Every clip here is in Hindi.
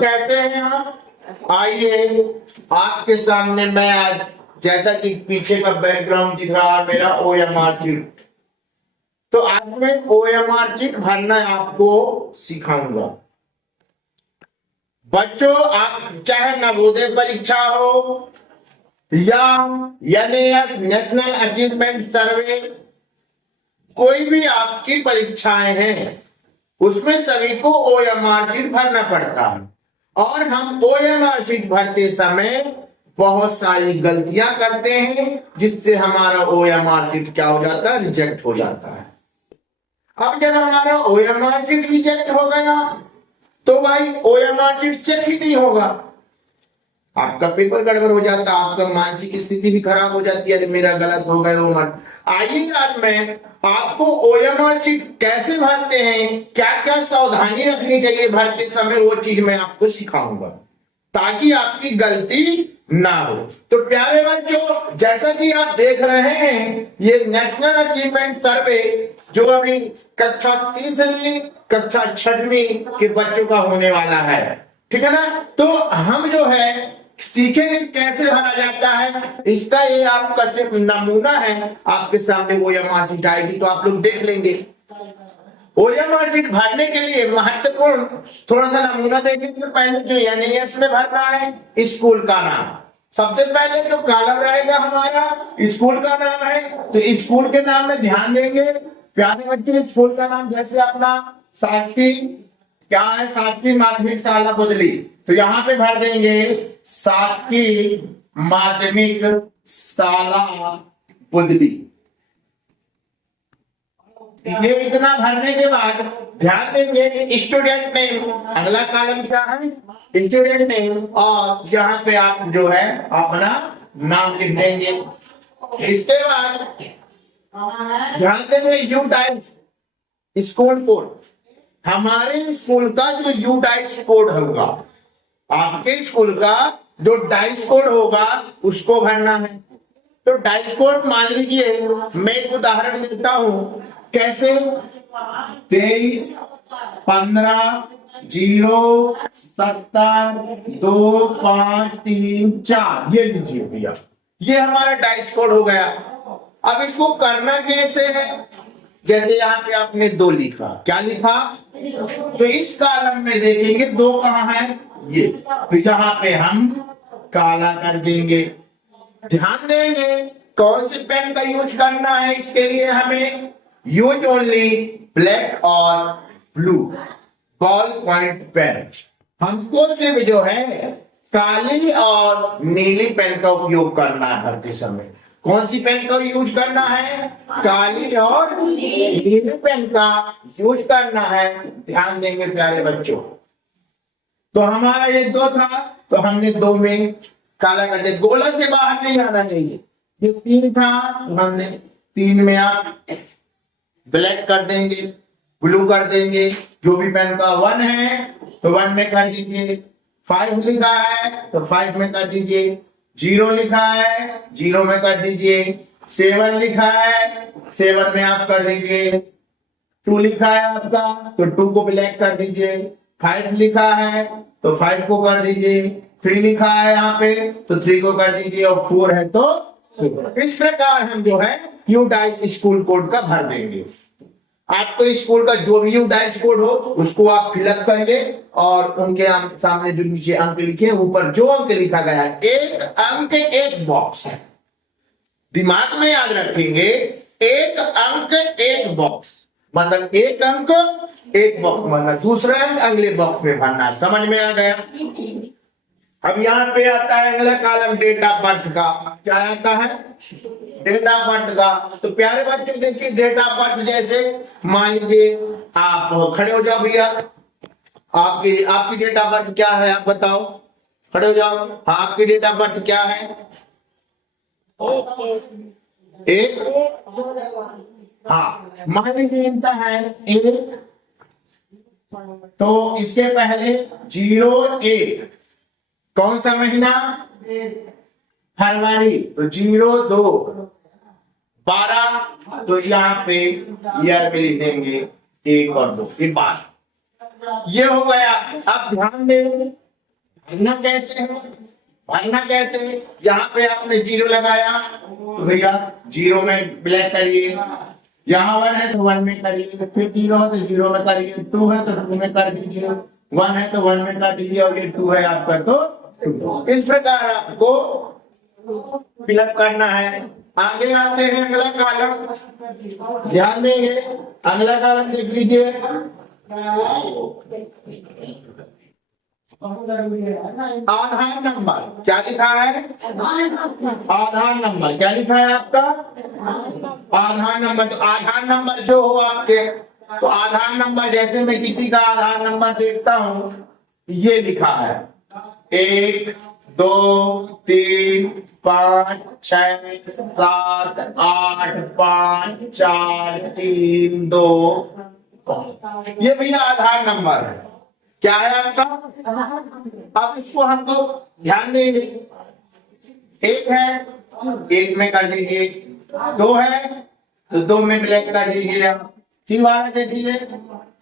कहते हैं आप। आइए आपके सामने मैं आज, जैसा कि पीछे का बैकग्राउंड दिख रहा है मेरा, OMR शीट, तो आज मैं OMR शीट भरना आपको सिखाऊंगा। बच्चों, आप चाहे नवोदय परीक्षा हो या NAS नेशनल अचीवमेंट सर्वे, कोई भी आपकी परीक्षाएं हैं, उसमें सभी को OMR शीट भरना पड़ता है। और हम OMR शीट भरते समय बहुत सारी गलतियां करते हैं, जिससे हमारा OMR शीट क्या हो जाता है, रिजेक्ट हो जाता है। अब जब हमारा OMR शीट रिजेक्ट हो गया तो भाई OMR शीट चेक ही नहीं होगा, आपका पेपर गड़बड़ हो जाता है, आपका मानसिक स्थिति भी खराब हो जाती है, अरे मेरा गलत हो गया वो मत। आइए आज मैं आपको OMR शीट कैसे भरते हैं, क्या क्या सावधानी रखनी चाहिए भरते समय, वो चीज मैं आपको सिखाऊंगा ताकि आपकी गलती ना हो। तो प्यारे बच्चों, जैसा कि आप देख रहे हैं, ये नेशनल अचीवमेंट सर्वे जो अभी कक्षा 3वीं कक्षा 6वीं के बच्चों का होने वाला है, ठीक है ना। तो हम जो है सीखेंगे कैसे भरा जाता है, इसका ये आपका सिर्फ नमूना है। आपके सामने OMR शीट आएगी तो आप लोग देख लेंगे। OMR शीट भरने के लिए महत्वपूर्ण थोड़ा सा नमूना देखेंगे। पहले जो NAS में भरना है, स्कूल का नाम सबसे पहले जो कॉलम रहेगा हमारा स्कूल का नाम है, तो स्कूल के नाम में ध्यान देंगे। प्यारे बच्चे, स्कूल का नाम जैसे अपना शासकीय क्या है, शासकीय माध्यमिक शाला बुदली, तो यहाँ पे भर देंगे शासकीय माध्यमिक शाला बुदली। ये इतना भरने के बाद ध्यान देंगे स्टूडेंट नेम, अगला कॉलम क्या है, स्टूडेंट नेम, और यहाँ पे आप जो है अपना नाम लिख देंगे। इसके बाद ध्यान देंगे यूडाइस स्कूल कोड, हमारे स्कूल का जो यूडाइस कोड होगा, आपके स्कूल का जो डाइस कोड होगा उसको भरना है। तो डाइस कोड मान लीजिए, मैं एक उदाहरण देता हूं, कैसे 23 15 0 70 2 5 3 4, ये लीजिए भैया, ये हमारा डाइस कोड हो गया। अब इसको करना कैसे है, जैसे यहाँ पे आपने 2 लिखा, क्या लिखा, तो इस कॉलम में देखेंगे 2 कहाँ है, ये, तो यहाँ पे हम काला कर देंगे। ध्यान देंगे कौन सी पेन का यूज करना है, इसके लिए हमें यूज ओनली ब्लैक और ब्लू बॉल पॉइंट पेन। हमको सिर्फ जो है काली और नीली पेन का उपयोग करना है भरते समय। कौन सी पेन का यूज करना है, काली और नीली पेन का यूज करना है। ध्यान देंगे प्यारे बच्चों। तो हमारा ये 2 था, तो हमने 2 में काला कर दिया, गोला से बाहर नहीं आना चाहिए। ये 3 था, तो हमने 3 में आप ब्लैक कर देंगे, ब्लू कर देंगे। जो भी पेन का 1 है तो 1 में कर दीजिए, 5 लिखा है तो 5 में कर दीजिए, 0 लिखा है 0 में कर दीजिए, 7 लिखा है 7 में आप कर दीजिए, 2 लिखा है आपका तो 2 को ब्लैक कर दीजिए, 5 लिखा है तो 5 को कर दीजिए, 3 लिखा है यहाँ पे तो 3 को कर दीजिए, और 4 है तो 4। इस प्रकार हम जो है यूडाइस स्कूल कोड का भर देंगे। आपको स्कूल का जो भी यूडाइस कोड हो उसको आप फिलअप करेंगे, और उनके सामने जो नीचे अंक लिखे, ऊपर जो अंक लिखा गया है, 1 अंक 1 बॉक्स। दिमाग में याद रखेंगे, 1 अंक 1 बॉक्स, मतलब 1 अंक 1 बॉक्स, मतलब दूसरा अंक अगले बॉक्स में भरना। समझ में आ गया। अब यहाँ पे आता है अगला कॉलम डेट ऑफ बर्थ का। क्या आता है, डेट ऑफ बर्थ का। तो प्यारे बच्चों देखिए, डेट ऑफ बर्थ जैसे मान लीजिए आप खड़े हो जाओ भैया, आपकी डेट ऑफ बर्थ क्या है, आप बताओ, खड़े हो जाओ। हाँ, आपकी डेट ऑफ बर्थ क्या है, 1, हाँ, मान लीजिए है 1, तो इसके पहले 01, कौन सा महीना, फरवरी, तो 02 12, तो यहाँ पे ईयर में लिख देंगे 1 और 2, ये 5, ये हो गया। अब ध्यान दें, भरना कैसे है? भरना कैसे? यहाँ पे आपने जीरो लगाया तो भैया जीरो में ब्लैक करिए, यहाँ 1 है तो 1 में करिए, फिर 0 है तो 0 में करिए, 2 है तो 2 में कर दीजिए, 1 है तो 1 में कर दीजिए, और ये 2 है आपका तो 2। इस प्रकार आपको फिलअप करना है। आगे आते हैं अगला कॉलम, ध्यान देंगे अगला कॉलम देख लीजिए। आधार नंबर क्या लिखा है? आधार नंबर क्या लिखा है आपका? आधार नंबर। तो आधार नंबर जो हो आपके, तो आधार नंबर जैसे मैं किसी का आधार नंबर देखता हूं, ये लिखा है 1 2 3 5 6 7 8 5 4 3 2, ये भैया आधार नंबर है। क्या है आपका? अब इसको हम तो ध्यान देंगे। 1 है, 1 में कर दीजिए, 2 है तो 2 में ब्लैक कर दीजिए, 3 वाला देखिए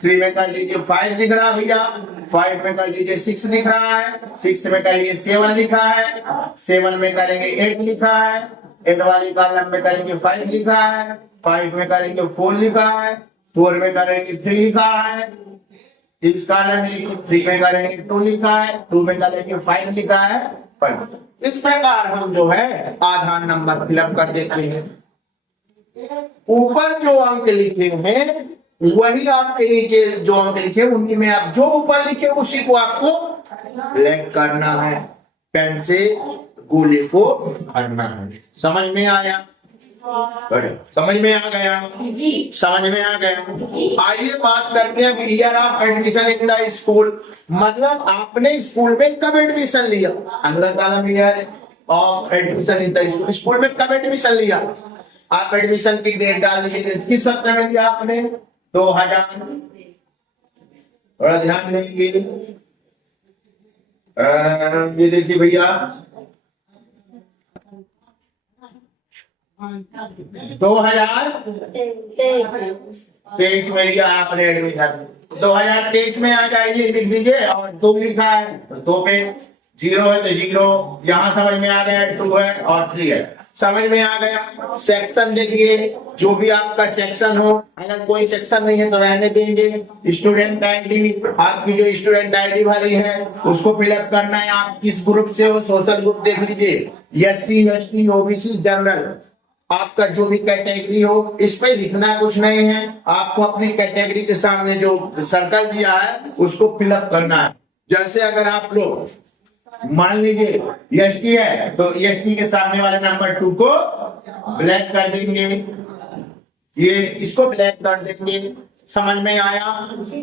3 में कर दीजिए, 5 दिख रहा भैया 5 में कर दीजिए, 6 दिख रहा है 6 में करिए, 7 लिखा है 7 में करेंगे, 8 लिखा है 8 वाली कॉलम में करेंगे, 5 लिखा है 5 में करेंगे, 4 लिखा है 4 में करेंगे, 3 लिखा है, इस कॉलम में 3 में करेंगे, 2 लिखा है 2 में करेंगे, 5 लिखा है 5। इस प्रकार हम जो है आधार नंबर फिलअप कर देते हैं। ऊपर जो अंक लिखे हैं वही आपके नीचे जो अंक लिखे उन्हीं में आप जो ऊपर लिखे उसी को आपको ब्लैक करना है, पेन से गोले को भरना है। समझ में आया? समझ में आ गया? समझ में आ गया। आइए बात करते हैं year of admission in the school, मतलब आपने स्कूल में कब एडमिशन लिया। अगला column year of admission in the school, school में कब एडमिशन लिया। आप एडमिशन की डेट डाल दीजिए, किस सत्र में लिया आपने? 2000। और ध्यान देंगे ये देखिए भैया 2023 में लिया आपने एडमिशन। 2023 में आ जाइए, लिख दीजिए, और 2 लिखा है तो 2 पे 0 है तो 0, यहाँ समझ में आ गया 2 है और 3 है, समझ में आ गया। सेक्शन देखिए, जो भी आपका सेक्शन हो, अगर कोई सेक्शन नहीं है तो रहने देंगे। स्टूडेंट आईडी, आपकी जो स्टूडेंट आईडी भरी है उसको फिलअप करना है। आप किस ग्रुप से हो, सोशल ग्रुप देख लीजिए, SC ST OBC जनरल, आपका जो भी कैटेगरी हो, इस पे लिखना कुछ नहीं है। आपको अपनी कैटेगरी के सामने जो सर्कल दिया है उसको फिलअप करना है। जैसे अगर आप लोग मान लीजिए ST है तो ST के सामने वाले नंबर 2 को ब्लैक कर देंगे, ये इसको ब्लैक कर देंगे। समझ में आया?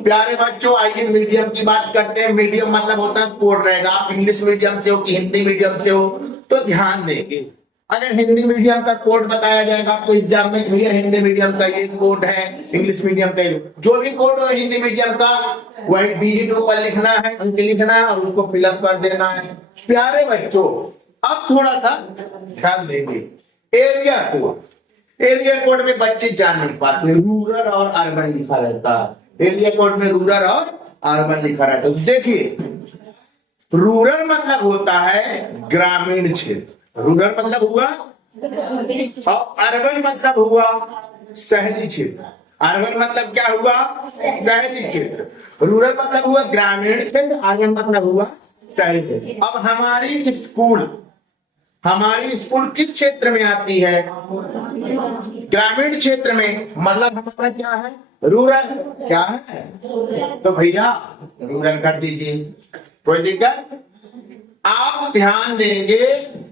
प्यारे बच्चों, आइए मीडियम की बात करते हैं। मीडियम मतलब होता है कोड रहेगा। आप इंग्लिश मीडियम से हो कि हिंदी मीडियम से हो तो ध्यान देंगे। अगर हिंदी मीडियम का कोड बताया जाएगा आपको एग्जाम में, भैया हिंदी मीडियम का ये कोड है, इंग्लिश मीडियम का जो भी कोड हो हिंदी मीडियम का वही डिजिट ऊपर लिखना है, अंक लिखना है और उनको फिलअप कर देना है। प्यारे बच्चों, अब थोड़ा सा ध्यान देंगे। एरिया कोड, एरिया कोड में बच्चे जान नहीं पाते, रूरल और अर्बन लिखा रहता है। एरिया कोड में रूरल और अर्बन लिखा रहता है। देखिए, रूरल मतलब होता है ग्रामीण क्षेत्र, रूरल मतलब हुआ, और अर्बन मतलब हुआ शहरी क्षेत्र। अर्बन मतलब क्या हुआ? शहरी क्षेत्र। रूरल मतलब हुआ ग्रामीण क्षेत्र, अर्बन मतलब हुआ शहरी क्षेत्र। अब हमारी स्कूल किस क्षेत्र में आती है? ग्रामीण क्षेत्र में। मतलब हमारा क्या है? रूरल। क्या है? तो भैया रूरल कर दीजिए, कोई दिक्कत? आप ध्यान देंगे,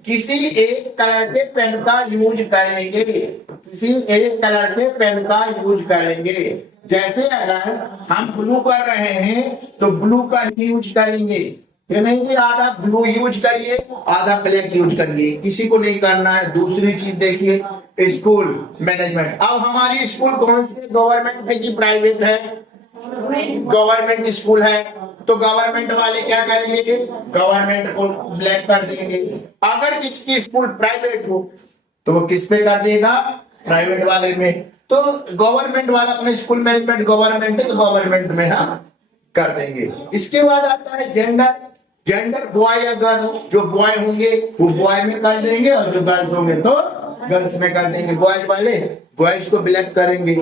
किसी एक कलर के पेन का यूज करेंगे, किसी एक कलर के पेन का यूज करेंगे। जैसे अगर हम ब्लू कर रहे हैं तो ब्लू का यूज करेंगे, ये नहीं कि आधा ब्लू यूज करिए आधा ब्लैक यूज करिए, किसी को नहीं करना है। दूसरी चीज देखिए, स्कूल मैनेजमेंट। अब हमारी स्कूल कौन सी, गवर्नमेंट है कि प्राइवेट है? गवर्नमेंट स्कूल है तो गवर्नमेंट वाले क्या करेंगे? गवर्नमेंट को ब्लैक कर देंगे। अगर किसकी स्कूल प्राइवेट हो तो वो किस पे कर देगा? प्राइवेट वाले में। तो गवर्नमेंट वाला अपने स्कूल मैनेजमेंट गवर्नमेंट है तो गवर्नमेंट में हम कर देंगे। इसके बाद आता है जेंडर। जेंडर बॉय या गर्ल, जो बॉय होंगे वो बॉय में कर देंगे और जो गर्ल्स होंगे तो गर्ल्स में कर देंगे। बॉयज वाले बॉयज को ब्लैक करेंगे,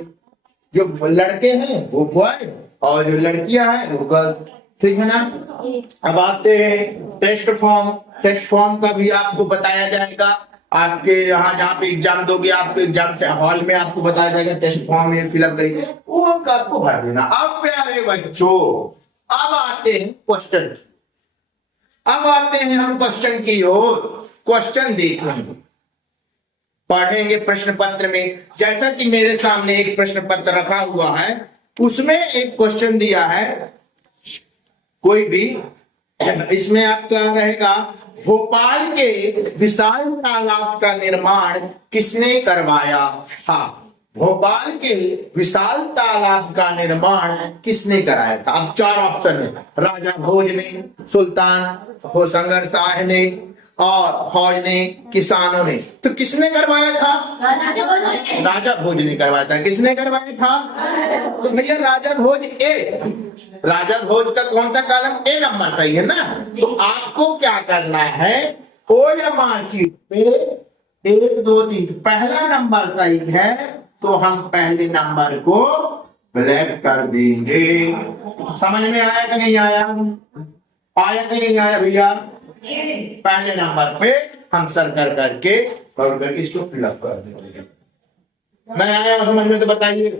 जो लड़के हैं वो बॉय और जो लड़कियां हैं वो गर्ल्स। ठीक है ना। अब आते हैं टेस्ट फॉर्म। टेस्ट फॉर्म का भी आपको बताया जाएगा। आपके यहाँ जहाँ पे एग्जाम दोगे, आपके एग्जाम से हॉल में आपको बताया जाएगा टेस्ट फॉर्म में फिलअप करिए, वो आपको भर देना। अब प्यारे बच्चों अब आते हैं क्वेश्चन। अब आते हैं हम क्वेश्चन की ओर। क्वेश्चन देखेंगे, पढ़ेंगे प्रश्न पत्र में। जैसा कि मेरे सामने एक प्रश्न पत्र रखा हुआ है, उसमें एक क्वेश्चन दिया है कोई भी। इसमें आपका रहेगा, भोपाल के विशाल तालाब का निर्माण किसने करवाया था? भोपाल के विशाल तालाब का निर्माण किसने कराया था? अब 4 ऑप्शन है, राजा भोज ने, सुल्तान होशंगर शाह ने और फौज ने, किसानों ने। तो किसने करवाया था? राजा भोज ने करवाया था। किसने करवाया था? तो भैया राजा भोज ए, राजा भोज का कौन सा कॉलम? ए नंबर सही है ना। तो आपको क्या करना है, OMR शीट पे 1 2 3 पहला नंबर सही है तो हम पहले नंबर को ब्लैक कर देंगे। समझ में आया कि नहीं आया? आया कि नहीं आया भैया? पहले नंबर पे हम सर्कल करके और इसको फिलअप कर देंगे। नहीं आया हो समझ में तो बताइए।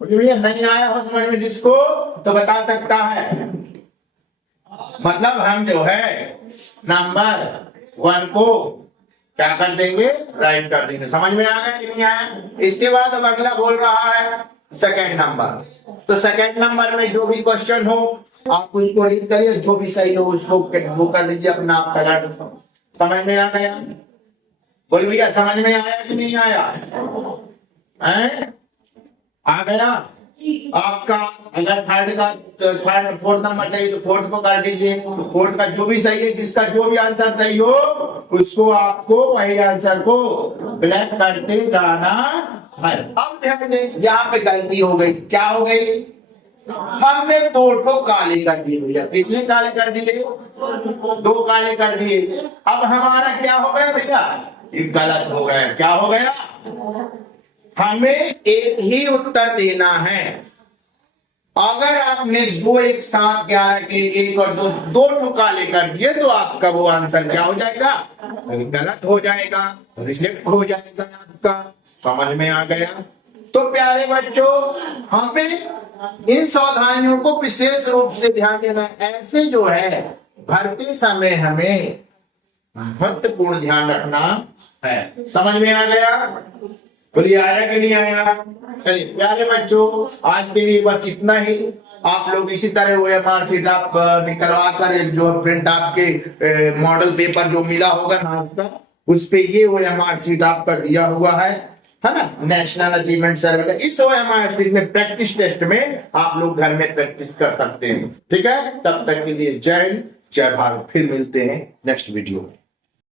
भैया नहीं आया हो समझ में जिसको तो बता सकता है। मतलब हम जो है नंबर 1 को क्या कर देंगे? राइट कर देंगे। समझ में आ गया कि नहीं आया? इसके बाद अब अगला बोल रहा है सेकंड नंबर। तो सेकंड नंबर में जो भी क्वेश्चन हो आप उसको रीड करिए, जो भी सही हो उसको वो कर दीजिए अपना आप कलर। समझ में आ गया? बोल भैया समझ में आया कि नहीं आया? आ गया आपका? अगर थर्ड फोर्थ नंबर चाहिए तो फोर्थ को कर दीजिए। तो फोर्थ का जो भी सही है, जिसका जो भी आंसर सही हो उसको आपको वही आंसर को ब्लैक करते जाना है। अब ध्यान दें, यहाँ पे गलती हो गई। क्या हो गई? हमने 2 काले कर दिए भैया। कितने काले कर दिए? 2 काले कर दिए। अब हमारा क्या हो गया भैया? ये गलत हो गया। क्या हो गया? हमें एक ही उत्तर देना है। अगर आपने 2 एक साथ 11 के 1 और 2 काले कर दिए तो आपका वो आंसर क्या हो जाएगा? गलत हो जाएगा, रिजेक्ट हो जाएगा आपका। समझ में आ गया? तो प्यारे बच्चों हमें इन सावधानियों को विशेष रूप से ध्यान देना। ऐसे जो है भरते समय हमें महत्वपूर्ण ध्यान रखना है। समझ में आ गया? बोलिए आया कि नहीं आया? चलिए प्यारे बच्चों आज के लिए बस इतना ही। आप लोग इसी तरह OMR शीट आप निकलवा कर जो प्रिंट आपके मॉडल पेपर जो मिला होगा ना उसका, उस पे ये OMR शीट आपका दिया हुआ है ना, नेशनल अचीवमेंट सर्वे का। इस OMR शीट में प्रैक्टिस टेस्ट में आप लोग घर में प्रैक्टिस कर सकते हैं। ठीक है, तब तक के लिए जय हिंद जय भारत। फिर मिलते हैं नेक्स्ट वीडियो में।